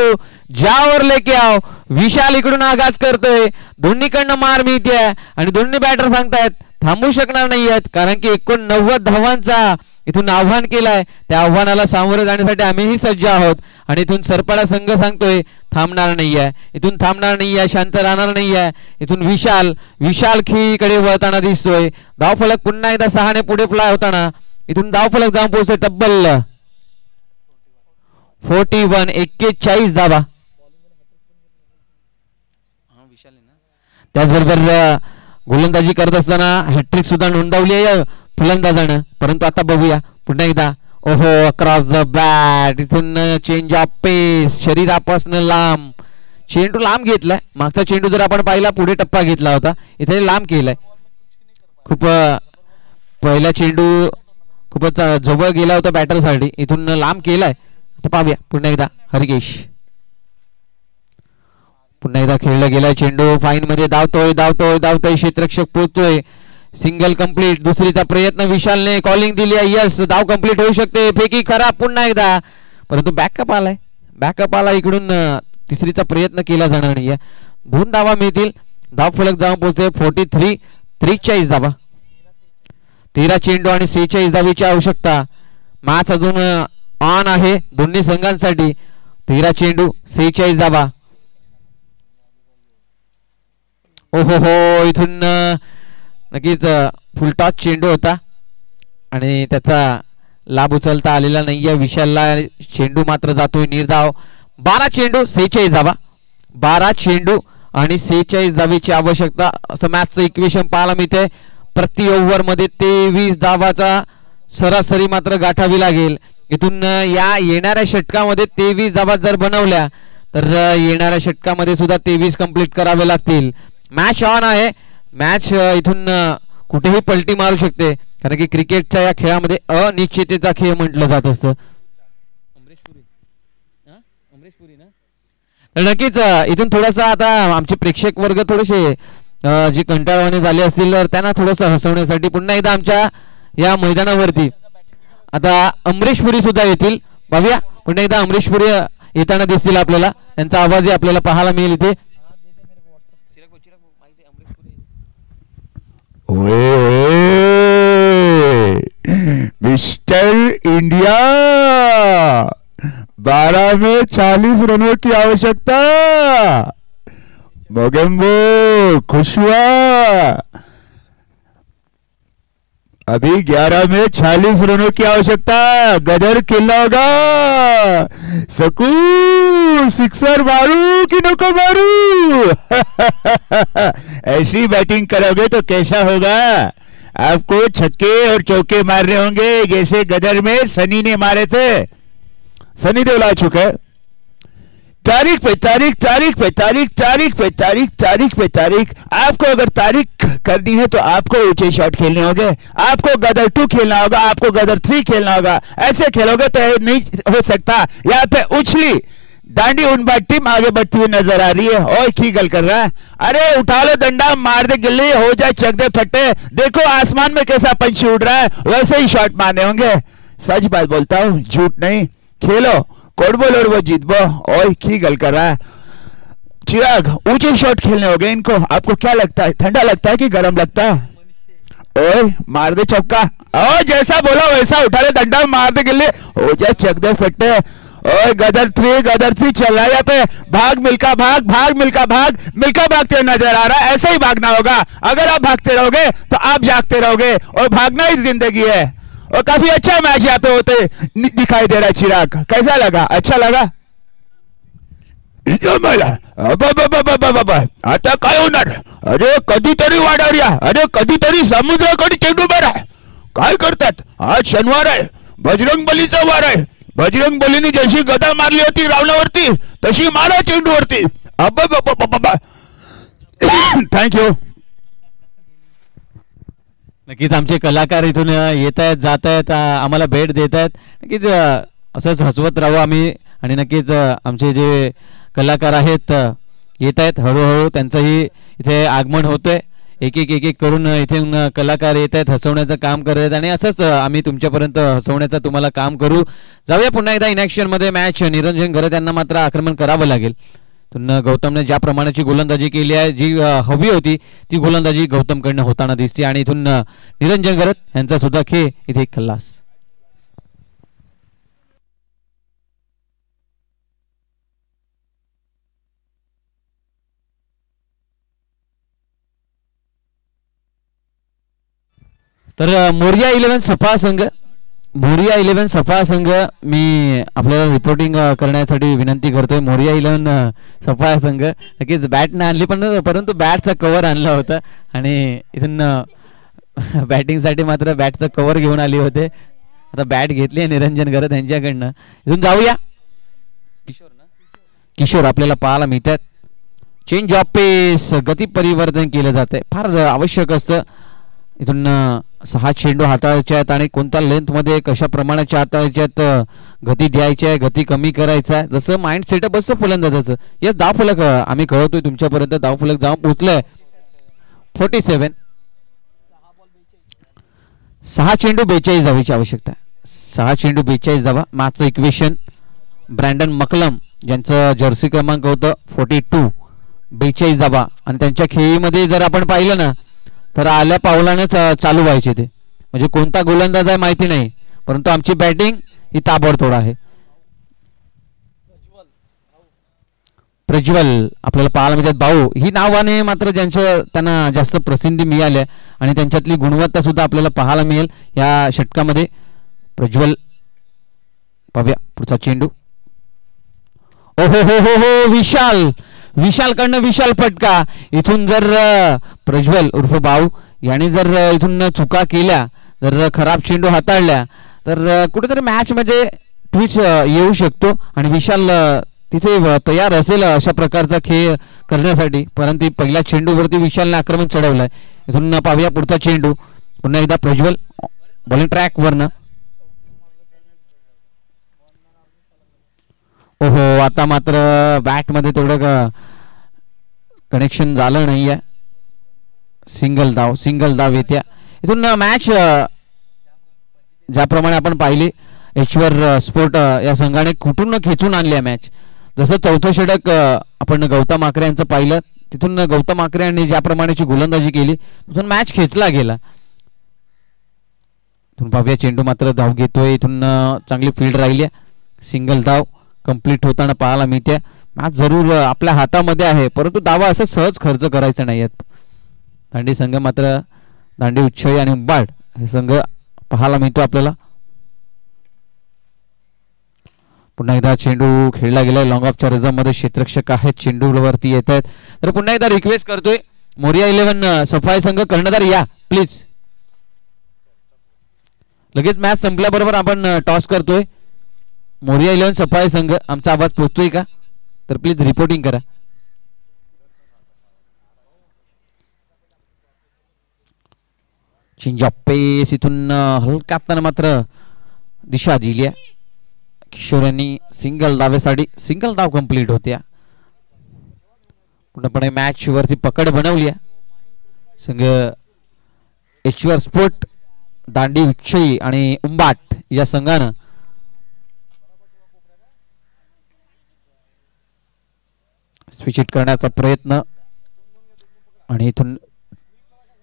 ज्यावर लेके आव. विशाल इकडून आगाज करतोय. दोन्हीकडनं मार मिळते आणि दोन्ही बॅटर सांगतायत थांबू शकणार नाहीयेत कारण की 89 धावांचा इथून आव्हान केलंय, त्या आव्हानाला सामोरे जाण्यासाठी आम्हीही सज्ज आहोत. आणि इथून सरपाडा संघ सांगतोय थांबणार नाहीये, इथून थांबणार नाहीये, शांत राहणार नाहीये. इथून विशाल खीकडे वळताना दिसतोय. धावफलक पुन्हा एकदा 6 ने पुढे फ्लाय होताना इथून धावफलक जाऊन पोहोचतोय तब्बल 41 धावा. त्याचबरोबर गोलंदाजी करत असताना हॅट्रिक सुद्धा नोंदवली आहे फलंदाजानं. परंतु आता बघूया पुन्हा एकदा. ओहो, अक्रॉस द बॅट. इथून चेंज ऑफ पेस, शरीरापासून लांब चेंडू लांब घेतलाय. मागचा चेंडू जर आपण पाहिला पुढे टप्पा घेतला होता, इथे लांब केलाय. खूप पहिला चेंडू खूपच जवळ गेला होता बॅटरसाठी, इथून लांब केलाय. आता पाहूया पुन्हा एकदा. हरिकेश पुन्हा एकदा खेळला गेलाय चेंडू. फाईन मध्ये धावतोय क्षेत्ररक्षक पोहोचतोय. Single complete. दुसरीचा प्रयत्न विशालने कॉलिंग दिली आहे. यस, धाव कंप्लीट होऊ शकते. फेकी खराब पुन्हा एकदा, परंतु बॅकअप आला इकडून. तिसरीचा प्रयत्न केला जाणार नाहीये. 2 धावा मिळतील. धाव फलक जाऊन पोहोचते 43 धावा. 13 चेंडू आणि 46 धावीची आवश्यकता. मॅच अजून ऑन आहे दोन्ही संघांसाठी. 13 चेंडू 46 धावा. ओहो हो, इथून नक्कीच फुलटॉस चेंडू होता आणि त्याचा लाभ उचलता आलेला नाहीये विशालला. चेंडू मात्र जातोय निर्धाव. 12 चेंडू 46 धावा. 12 चेंडू आणि 46 धावेची आवश्यकता असं मॅचचं इक्वेशन पाहायला मिळते. प्रति ओव्हर मध्ये 23 धावाचा सरासरी मात्र गाठावी लागेल. इथून या येणाऱ्या षटकामध्ये 23 धावा जर बनवल्या तर येणाऱ्या षटकामध्ये सुद्धा 23 कंप्लीट करावे लागतील. मॅच ऑन आहे. मॅच इथून कुठेही पलटी मारू शकते, कारण की क्रिकेटच्या या खेळामध्ये अनिश्चिततेचा खेळ म्हटलं जात असतं. नक्कीच इथून थोडासा आता आमचे प्रेक्षक वर्ग थोडेसे जे कंटाळवाणे झाले असतील तर त्यांना थोडंसं हसवण्यासाठी पुन्हा एकदा आमच्या या मैदानावरती आता अमरीशपुरी सुद्धा येतील. बघूया पुन्हा एकदा अमरीशपुरी येताना दिसतील आपल्याला. त्यांचा आवाजही आपल्याला पाहायला मिळेल इथे. मिस्टर इंडिया, 12 में 40 रनों की आवश्यकता. मोगेम्बो खुश हुआ. अभी 11 में 40 रनों की आवश्यकता. गदर खेलना होगा. सकू सिक्सर मारू कि नको मारू. ऐसी बैटिंग करोगे तो कैसा होगा. आपको छक्के और चौके मारने होंगे जैसे गदर में सनी ने मारे थे. सनी देओल आ चुका है. तारीख पे तारीख, तारीख पे तारीख, तारीख पे तारीख, तारीख पे तारीख. आपको अगर तारीख करनी है तो आपको ऊंचे शॉट खेलने होंगे. आपको गदर 2 खेलना होगा, आपको गदर 3 खेलना होगा. ऐसे खेलोगे तो नहीं हो सकता. यहाँ पे उछली दांडी उनबाद टीम आगे बढ़ती हुई नजर आ रही है. और की गल कर रहा है. अरे उठा लो डंडा, मार दे गिल्ली, हो जाए चक दे फट्टे. देखो आसमान में कैसा पंछी उड़ रहा है, वैसे ही शॉट मारने होंगे. सच बात बोलता हूँ, झूठ नहीं. खेलो, कोडबो लोडबो जीतबो. ओए की गल कर रहा है. चिराग, ऊंचे शॉट खेलने होंगे इनको. आपको क्या लगता है, ठंडा लगता है कि गर्म लगता है. ओए मार दे चौका. ओ जैसा बोला वैसा उठा ले डंडा, मार दे गिल्ली, हो जाए चक दे फट्टे. ओए गदर 3 चल रहा है यहाँ पे. भाग मिल्का भाग, भाग मिल्का भाग. मिल्का भागते नजर आ रहा है. ऐसे ही भागना होगा. अगर आप भागते रहोगे तो आप जागते रहोगे, और भागना ही जिंदगी है. और काफी अच्छा मैच यहाँ पे होते दिखाई दे रहा है. चिराग, कैसा लगा, अच्छा लगा. आता काय होणार. अरे कधीतरी वाढवूया. अरे कधीतरी समुद्राकडे चेंडू मारा. काय करतात. आज शनिवार आहे, बजरंग बलीचा वार आहे. बजरंग बलीने जशी गदा मारली होती रावणावरती, तशी मारा चेंडूवरती. थँक्यू. नक्कीच आमचे कलाकार इथून येत आहेत, जात आहेत, आम्हाला भेट देत आहेत. नक्कीच असंच हसवत राहू आम्ही. आणि नक्कीच आमचे जे कलाकार आहेत येत आहेत हळूहळू. त्यांचंही इथे आगमन होतंय. एक एक करून इथून कलाकार येत आहेत, हसवण्याचं काम करत आहेत. आणि असंच आम्ही तुमच्यापर्यंत हसवण्याचं तुम्हाला काम करू. जाऊया पुन्हा एकदा इनॅक्शन मध्ये. मॅच निरंजन घरत यांना मात्र आक्रमण करावं लागेल. गौतमने ज्या प्रमाणाची गोलंदाजी केली आहे, जी हवी होती ती गोलंदाजी गौतमकडनं होताना दिसते. आणि इथून निरंजन घरत यांचा सुद्धा खेळ इथे खल्लास. तर मोरिया 11 सफा संघ, मोरिया 11 सफा संघ मी आपल्याला रिपोर्टिंग करण्यासाठी विनंती करतोय. मोरिया 11 सफा संघ नक्कीच बॅट नाही आणली, पण परंतु बॅटचा कव्हर आणला होता आणि इथून बॅटिंगसाठी मात्र बॅटचं कव्हर घेऊन आले होते. आता बॅट घेतली आहे निरंजन गरत यांच्याकडनं. इथून जाऊया किशोर आपल्याला पाहायला मिळतात. चेंज ऑफ पेस, गती परिवर्तन केलं जात आहे, फार आवश्यक असतं. इथून 6 चेंडू हाताळायचे आहेत आणि कोणत्या लेंथमध्ये कशा प्रमाणाच्या हाताळायच्या आहेत, गती द्यायची आहे, गती कमी करायचा आहे, जसं माइंड सेटअप असतं फलंदाजाचं. या धाव फलक आम्ही कळवतोय तुमच्यापर्यंत. धाव फलक जाऊन पोहोचलाय 47. 6 चेंडू 42 धावेची आवश्यकता आहे. 6 चेंडू 42 धावा. मॅचचं इक्वेशन ब्रँडन मकलम ज्यांचं जर्सी क्रमांक होतं 42, 42 धावा. आणि त्यांच्या खेळीमध्ये जर आपण पाहिलं ना तर आल्या पावलाने चालू व्हायचे ते, म्हणजे कोणता गोलंदाज आहे माहिती नाही, परंतु आमची बॅटिंग ही ताबडतोड आहे. प्रज्वल आपल्याला पाहायला मिळतात. भाऊ ही नावाने मात्र ज्यांचं त्यांना जास्त प्रसिद्धी मिळाली आहे आणि त्यांच्यातली गुणवत्ता सुद्धा आपल्याला पाहायला मिळेल या षटकामध्ये. प्रज्वल पाहूया पुढचा चेंडू. ओहो हो हो हो, विशाल, विशालकडनं विशाल फटका. इथून जर प्रज्वल उर्फ भाऊ याने जर इथून चुका केल्या, जर खराब चेंडू हाताळल्या तर कुठेतरी मॅच मध्ये ट्विच येऊ शकतो आणि विशाल तिथे तयार असेल अशा प्रकारचा खेळ करण्यासाठी. परंतु पहिल्या चेंडूवरती विशालने आक्रमण चढवलंय. इथून पाहूया पुढचा चेंडू. पुन्हा एकदा प्रज्वल बॉलिंग ट्रॅक वरनं. ओहो, आता मात्र बॅट मध्ये तेवढं कनेक्शन झालं नाहीये. सिंगल धाव येत्या. इथून मॅच ज्याप्रमाणे आपण पाहिली एचवर स्पोर्ट या संघाने कुठून खेचून आणली आहे मॅच. जसं चौथं षटक आपण गौतम आकरे यांचं पाहिलं, तिथून गौतम आकरे यांनी ज्या प्रमाणेची गोलंदाजी केली तिथून मॅच खेचला गेला. इथून पाहूया चेंडू मात्र धाव घेतोय. इथून चांगली फील्ड राहिली. सिंगल धाव कंप्लीट होताना पाहायला मिळते. मॅच जरूर आपल्या हातामध्ये आहे, परंतु धावा असं सहज खर्च करायचा नाही आहेत. दांडी संघ मात्र दांडी उच्छई आणि उंबाड हे संघ पाहायला मिळतो आपल्याला. पुन्हा एकदा चेंडू खेळला गेलाय. लॉंग ऑफच्या रिझर्व्हमध्ये क्षेत्ररक्षक आहेत, चेंडूवरती येत आहेत. तर पुन्हा एकदा रिक्वेस्ट करतोय मोरिया 11 सफाई संघ कर्णधार या प्लीज. लगेच मॅच संपल्याबरोबर आपण टॉस करतोय. मोरिया 11 सफाई संघ, आमचा आवाज पोहोचतोय का तर प्लीज रिपोर्टिंग करा. चेंज ऑफ पेस. इथून हलका असताना मात्र दिशा दिली आहे. किशोर यांनी सिंगल धावेसाठी सिंगल धाव कंप्लीट होत्या. पूर्णपणे मॅच वरती पकड बनवली आहे संघ एचवर स्पोर्ट, दांडी उच्चई आणि उंबाट या संघानं. स्विच हिट करण्याचा प्रयत्न आणि इथून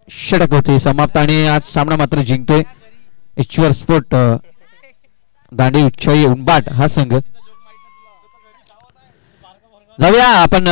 षटक होते समाप्त आणि आज सामना मात्र जिंकतोय एचवर स्पोर्ट दांडी उच्चई उंबाट हा संघ. जाऊया आपण